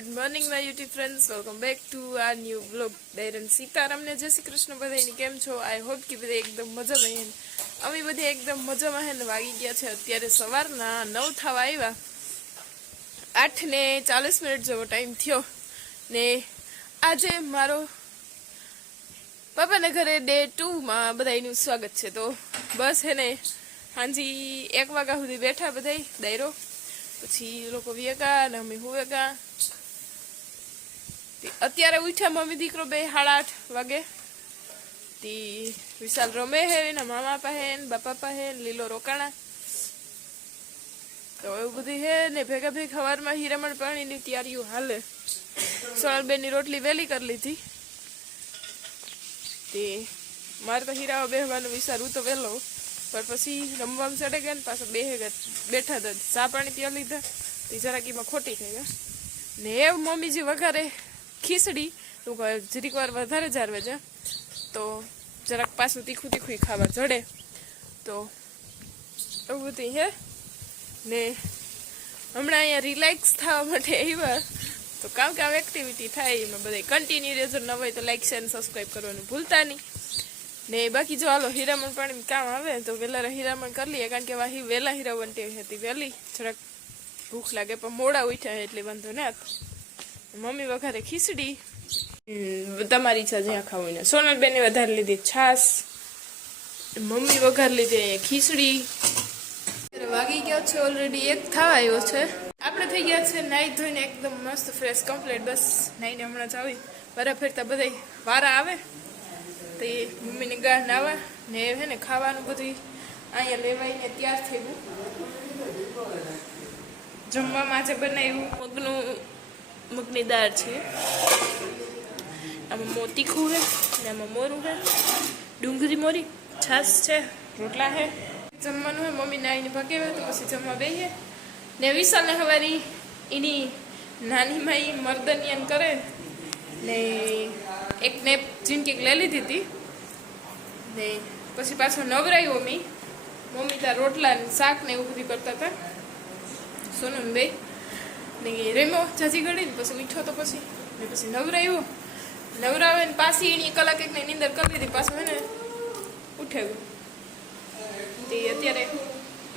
Good morning my YouTube friends welcome back to આ new blog દૈરન સીતારામને જય શ્રી કૃષ્ણ બધાની કેમ છો? આઈ હોપ કે બધા એકદમ મજામાં હે. અમે બધી એકદમ મજામાં હે ને વાગી ગયા છે. અત્યારે સવારના નવ થવા આવ્યા. આઠ ને ચાલીસ મિનિટ જેવો ટાઈમ થયો. ને આજે મારો પપ્પાના ઘરે ડે ટુમાં બધાનું સ્વાગત છે. તો બસ હે ને હાંજી એક વાગ્યા સુધી બેઠા બધાય. દાયરો પછી લોકો વેગા અને અમે હું વેગા. અત્યારે ઉઠ્યા મમ્મી દીકરો બે, સાડા આઠ વાગે. તે વિશાલ રમે હે, એના મામા પાસે ને બાપા પાસે ને લીલો રોકાણા. તો એવું બધું હે ને ભેગા ભેગ સવારમાં હીરામણ પાણીની તૈયારીઓ હાલે. સોનલબેનની રોટલી વહેલી કરી લીધી. તે મારે તો હીરાવા બેહવાનું વિચારવું તો વહેલો પણ પછી રમવામાં ચડે ગયા ને પાછા બે બેઠા હતા. ચા પાણી પીવા લીધા. તે જરાક એમાં ખોટી થઈ ગયા. ને એ મમ્મીજી વઘારે ખીચડી. કહે, જરીક વાર વધારે જારવે છે તો જરાક પાછું તીખું તીખું ખાવા જડે. તો એવું બધું હે. ને હમણાં અહીંયા રિલેક્સ થવા માટે આવ્યા. તો કામ કામ એક્ટિવિટી થાય, એમાં બધા કન્ટિન્યુ રહેજો. ન હોય તો લાઈક શેર સબસ્ક્રાઈબ કરવાનું ભૂલતા નહીં. ને બાકી જો હાલો હીરામણ પણ કામ આવે, તો વહેલા હીરામણ કરી લઈએ. કારણ કે વાહી વહેલા હીરામણ ટેવી હતી વહેલી જરાક ભૂખ લાગે, પણ મોડા ઉઠ્યા એટલે વાંધો ના મમ્મી વઘારે ખીચડી. તમારી ઈચ્છા જ્યાં ખાવું ને. સોનલબેને વધારે લીધી છાસ મમ્મી વઘાર લીધી અહીંયા ખીચડી. વાગી ગયો છે ઓલરેડી એક, થવા આવ્યો છે. આપણે થઈ ગયા છે નાઈ ધોઈને એકદમ મસ્ત ફ્રેશ કમ્પ્લીટ બસ, નાઈને હમણાં જ આવી. વારા ફેરતા બધા વારા આવે. તો મમ્મીને ગાળ નાવા ને હે ને ખાવાનું બધું અહીંયા લેવાઈને તૈયાર થઈ ગયું. જમવામાં આજે બનાવ્યું મગનું મગની દાળ છે. આમાં મો તીખું છે ને આમાં મોરું છે. ડુંગળી મોરી, છાશ છે, રોટલા છે. જમવાનું હોય, મમ્મી નાઈને ભાગે તો પછી જમવા બેહીએ. ને વિશાલને હવારી એની નાની માઈ મર્દનિયન કરે ને એક નેપ જિંદગી લઈ લીધી હતી. ને પછી પાછો નવરાયો મમ્મી. મમ્મી ત્યાં રોટલા ને શાક ને એવું બધું કરતા હતા સોનમ બે ને રેમો જાજી ગળી ને પછી ઉઠ્યો તો પછી ને પછી નવરાયો. નવરાવે ને પાછી એની કલાક એક નીંદર કરી દીધી પાછું હે ને ઉઠાવ્યું. તે અત્યારે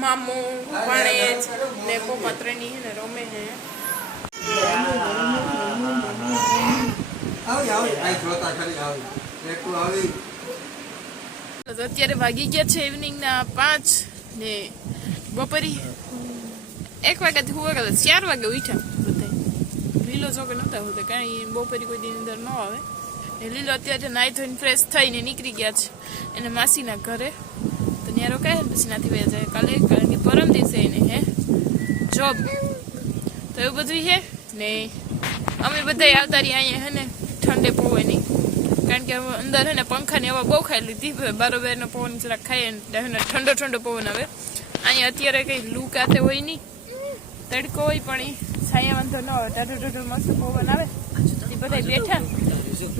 મામો ભાણેજ ને પપ્પા ત્રણેય હે ને રમે હે. અત્યારે વાગી ગયા છે ઇવનિંગના પાંચ ને બપોરી. એક વાગ્યાથી હું વાગ્યા ચાર વાગે ઉઠ્યા બધા લીલો ચોકે નહોતા હોતા કાંઈ બપોરી કોઈ દિન અંદર ન આવે. ને લીલો અત્યારે નાહી ધોઈને ફ્રેશ થઈને નીકળી ગયા છે. એને માસીના ઘરે. તો ત્યાં રોકાય ને પછી નાથી વયા જાય. કાલે કારણ કે પરમ દિવસે એને હે જોબ તો એવું બધું છે ને અમે બધા આવતા રહીએ અહીંયા હે ને, ઠંડે પોવે નહીં કારણ કે અંદર હે ને પંખાને એવા બહુ ખાઈ લીધી. બરોબરનો પવન જરાક ખાઈએ ને ઠંડો ઠંડો પવન આવે. અહીંયા અત્યારે કંઈ લૂ કાતે હોય નહીં. તડકો હોય પણ એ છાયા વાંધો ન આવે ટાઢો ટાઢો મસ્ત પવન આવે. એ બધા બેઠા.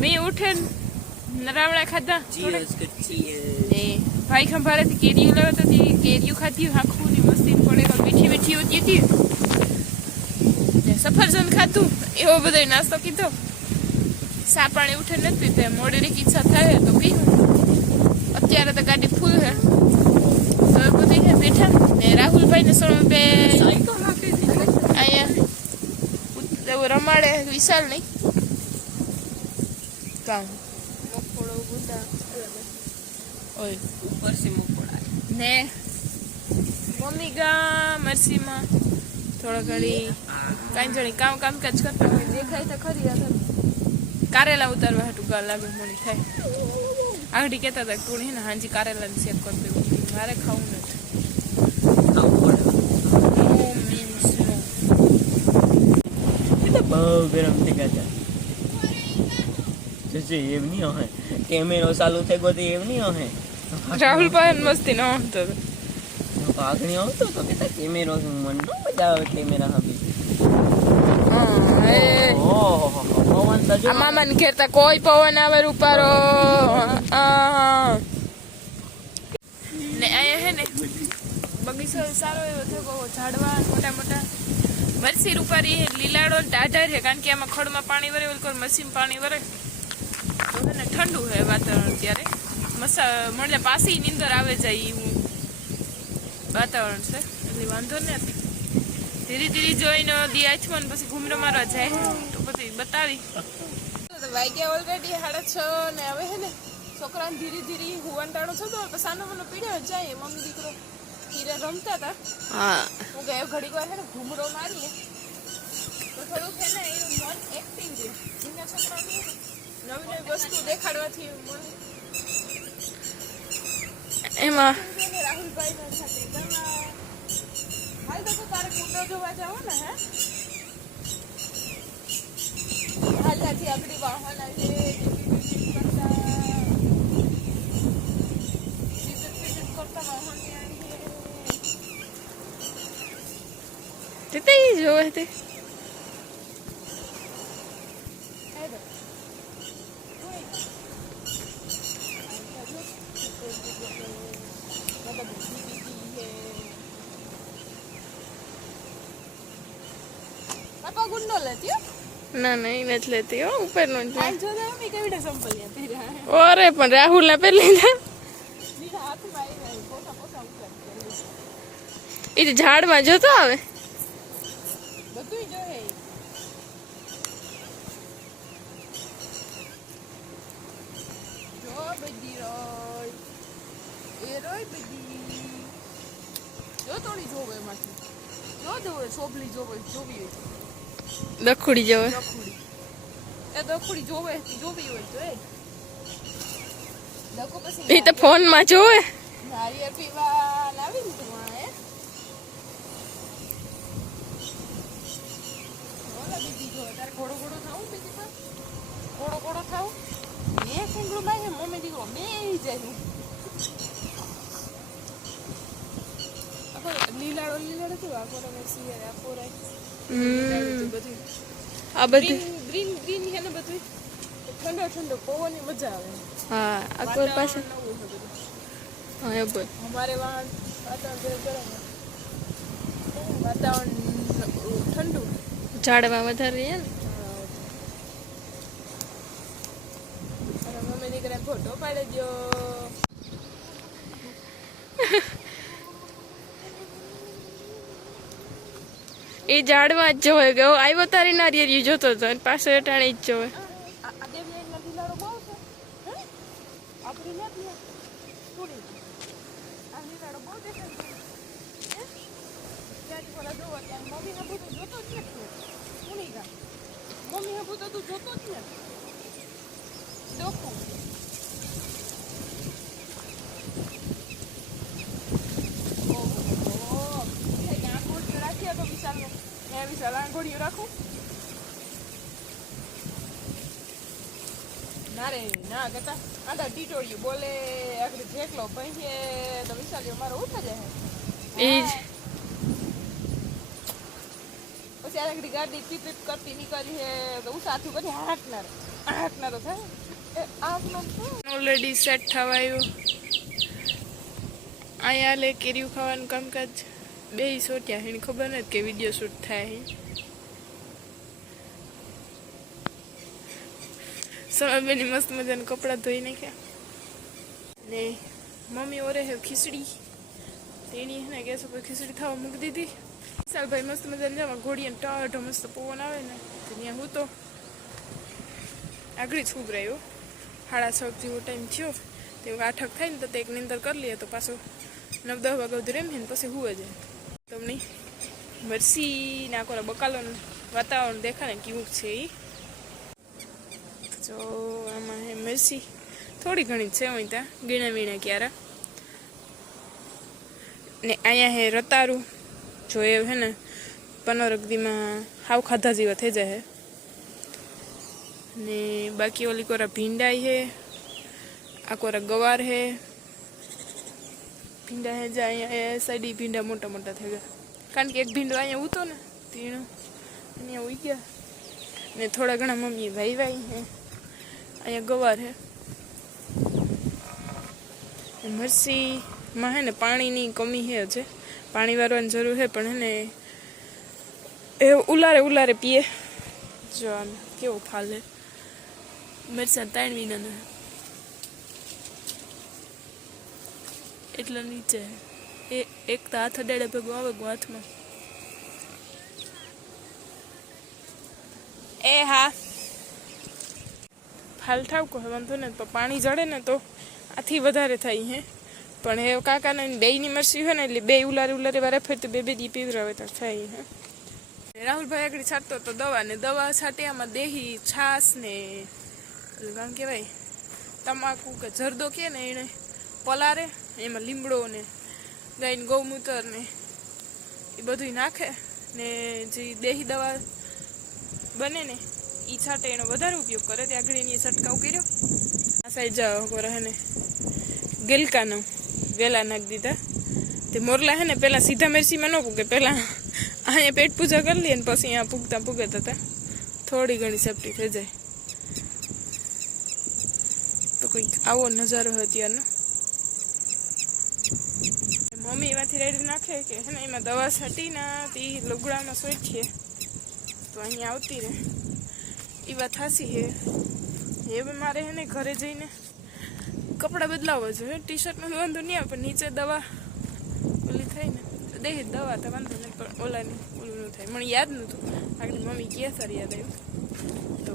મેં ઉઠે નરાવડા ખાધા. ને ભાઈ ખંભારેથી કેરીઓ લેવા હતી. કેરીઓ ખાધી આખું ની મસ્તી પડે મીઠી મીઠી હોતી હતી. સફરજન ખાધું. એવો બધો નાસ્તો કીધો. સા પાણી ઉઠે નથી તે મોડેની ઈચ્છા થાય તો પી અત્યારે તો ગાડી ફૂલ છે. તો એ બધી બેઠા. ને રાહુલભાઈ ને સોનલ બે અહીંયા ઉત- વિશાલ નહીં. કામ. મકોડો ગુંદા ઓય. ને મમ્મી ગા મરસીમાં. થોડા ઘડી કાંઈ જણી કામ કામકાજ કરતા હોય. દેખાય તો ખરી આ કારેલા ઉતારવા હાટું ગા લાગે મોડી થાય. આગળ કહેતા હતા કુણી ને હાંજી કારેલાને શેક કરતો મારે ખાવું નથી No means no. એ તો બહુ ગરમ થઈ ગયા છે જજે એમ નહીં હોય. કેમેરો ચાલુ થઈ ગયો તો એમ નહીં હોય. રાહુલ પાસે મસ્તી ન હતો. પાઘણી આવતો તો કે કેમેરો મન નો મજા આવે કેમેરા હવે મામા ને ઘેરતા કોઈ પવન આવે રૂપારો. ને અહીંયા હે ને બગીચો સારો એવો થયો ઝાડવા મોટા મોટા. મરસી રૂપારી લીલાડો ટાઢા છે કારણ કે આમાં ખડમાં પાણી વરે, ઓલ કોર મસીમ પાણી વરે. તો ને ઠંડુ હે વાતાવરણ ત્યારે મસા, મળે પાસી નીંદર આવે જાય એવું વાતાવરણ છે, એટલે વાંધો નથી. ધીરે ધીરે જોઈને દી આછવો ને પછી ઘૂમરો મારવા જાય તો પછી બતાવી. વાગ્યા ઓલરેડી સાડા છ ને હવે હે ને છોકરાને ધીરે ધીરે હુવાન ટાણો થતો પછી સાનો મને પીડ્યો જાય, મમ્મી દીકરો. હીરે રમતા હતા હા. હું ગયો ઘડીક વાર હેને ઘૂમરો મારીએ. તો થોડુંક છે ને એ મન એક્ટિવ છે. જૂના છોકરાનું નવી નવી વસ્તુ દેખાડવાથી મન એમાં રાહુલભાઈ ના સાથે હાલ તો તારે કુંડો જોવા જાવ ને હે? હાલ ત્યાંથી આપણી વાહન આવે કરતા. વાહન તે તે જોવે તે ના ના એ નથી લેતી હો જો ને. ઓરે પણ રાહુલ ના પેલી એ ઝાડમાં જોતો આવે બધું જો હે જો બધી રોય એ બધી. જોવે એમાંથી. જો સોબલી જોવે જોવી હોય. દખુડી જવે. દખુડી. એ દખુડી જોવે જોવી હોય તો એ. દખો પછી એ તો ફોનમાં જોવે. નારિયેળ પીવા લાવી ને તું એ ઘોડો ઘોડો થાવું બીજી ઘોડો ઘોડો થાવું? મેં સિંગડું માં મમ્મી દીકરો બે જાય. ઠંડો ઠંડો પવન મજા આવે. હા એ બોલ. અમારે વાહન વાતાવરણ ગરમ વાતાવરણ ઠંડુ. ઝાડમાં વધારે રહે મમ્મી દીકરા ફોટો પાડી દો એ ઝાડમાં જ જોવે ગયો આવ્યો તારી નારિયેળ જોતો હતો અને પાસે અટાણે જ જોવે. આ આ દેવયાન નથી. લાડો બહુ છે હે આપણી નથી આ. થોડી આ લીલાડો બહુ દેખાય છે હે? ત્યાંથી પેલા જોવો ત્યાં મમ્મી હાબુ તો જોતો જ નથી કોની ગા મમ્મી હાબુ તો તું જોતો જ નથી ડોકું ઓહો કંઈક આંગોળીઓ રાખીએ તો વિશાલને હે વિશાલ આંગોળીઓ રાખું ના રે ના કહેતા આંધા ટીટોળિયું બોલે આગળ જેટલો ભણીએ તો વિશાલ્યો મારો ઉઠા જાય. એ જ. પછી આ આગળ ગાડી પીપ પીપ કરતી નીકળી છે તો ઉસાથી બધી હાંકનાર હાંકનારો થાય. એ હાંકનાર શું ઓલરેડી સેટ થવાયું. અહીંયા લે કેરીયું ખાવાનું કામકાજ. બે સોટ્યા એને ખબર નથી કે વીડિયો શૂટ થાય સમયબેની મસ્ત મજાના કપડાં ધોઈ નાખ્યા ને મમ્મી ઓરે હે ખીચડી તેણી હે ગેસ ઉપર ખીચડી થવા મૂકી દીધી વિશાલભાઈ મસ્ત મજાને જવા ઘોડીને ટાઢો મસ્ત પવન આવે ને તો ત્યાં હું તો આગળ જ ઉભરાયો સાડા છ જેવો ટાઈમ થયો તે આઠક થાય ને તો તે એક નિંદર કરી લઈએ તો પાછો નવ દસ વાગ્યા સુધી રમીએ ને પછી હુવે જાય તમને મરસી ના કોરા બકાલો વાતાવરણ દેખાને કેવું છે એ જો આમાં હે મરસી. થોડી ઘણી છે અહીં ત્યાં ગીણા વીણા ક્યારે. ને અહીંયા હે રતારું જોઈએ હે ને પનોરગદીમાં હાવ ખાધા જેવા થઈ જાય હે. ને બાકી ઓલી કોરા ભીંડાઈ હે, આ કોરા ગવાર હે. ભીંડા હે જા, અહીંયા સાઈડ ભીંડા મોટા મોટા થઈ ગયા. કારણ કે એક ભીંડો અહીંયા ઉતો ને તેનો અહીંયા ઉઈ ગયા. ને થોડા ઘણા મમ્મી ભાઈ ભાઈ હે. અહીંયા ગવાર હે. મરસીમાં હે ને પાણીની કમી હે છે પાણી વારવાની જરૂર હે પણ એને એ ઉલારે ઉલારે પીએ. જો આમ કેવો ફાલે મરસા ત્રણ વિના એટલો નીચે એ એક તો હાથ અડાડે ભેગું આવે ગો હાથમાં. એ હા. ફાલ ઠાવ કહે વાંધો ને તો પાણી જડે ને તો આથી વધારે થાય હે. પણ એ કાકાને બેયની મરસી હોય ને એટલે બે ઉલારે ઉલારે વારે ફરતી બે બે દી પીવરાવે તો થાય હે. રાહુલભાઈ આગળ છાંટતો તો દવા ને દવા છાંટે, આમાં દેહી, છાસ ને કામ કહેવાય, તમાકુ કે જરદો કે ને એને પલારે એમાં લીમડો ને ગાયને ગૌમૂત્ર ને એ બધું નાખે ને જે દેહી દવા બને ને એ છાંટે એનો વધારે ઉપયોગ કરે, ત્યાં આગળ એની છંટકાવ કર્યો. આ સાઈડ જાઓ રહે ને, ગિલકાનો, વેલા નાખી દીધા. તે મોરલા હે ને, પેલા સીધા મિરસીમાં ન પૂગે પહેલાં અહીંયા પેટ પૂજા કરી લઈએ ને પછી અહીંયા પૂગતા પૂગતા હતા થોડી ઘણી સેફટી થઈ જાય. તો કંઈક આવો નજારો અત્યારનો. મમ્મી એમાંથી રેડી નાખે કે હે ને, એમાં દવા છટી ના તે લુગડામાં સોચીએ. તો અહીંયા આવતી રહે. એ વાત હાસી હે હવે મારે હે ને ઘરે જઈને કપડાં બદલાવવા જોઈએ. ટી શર્ટમાં વાંધો નહીં આવે, પણ નીચે દવા ઓલી થઈ ને દે દવા તો વાંધો નહીં, પણ ઓલાની ઓલું ન થાય. મને યાદ નહોતું આગળ મમ્મી કહે સર યાદ આવ્યું. તો,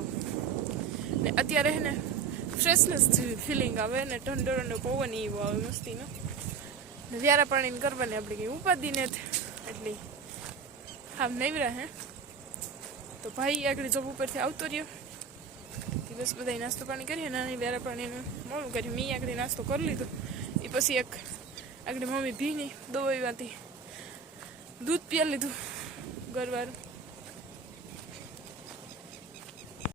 ને અત્યારે હે ને ફ્રેશનેસ ફિલિંગ આવે ને ઠંડો ઠંડો પવન એવો આવે મસ્તીનો. વ્યારા પાણીને કરવાની આપણે કંઈ ઉપાધિ ને એટલી હા નહીં હે. તો ભાઈ, આગળ જોબ ઉપરથી આવતો રહ્યો. દિવસ બધા નાસ્તો પાણી કરીએ નાની વ્યારા પાણીનું મોડું કર્યું. મેં આગળ નાસ્તો કરી લીધો. એ પછી એક આગળ મમ્મી ભીની દવાઈમાંથી દૂધ પી લીધું ગરવારું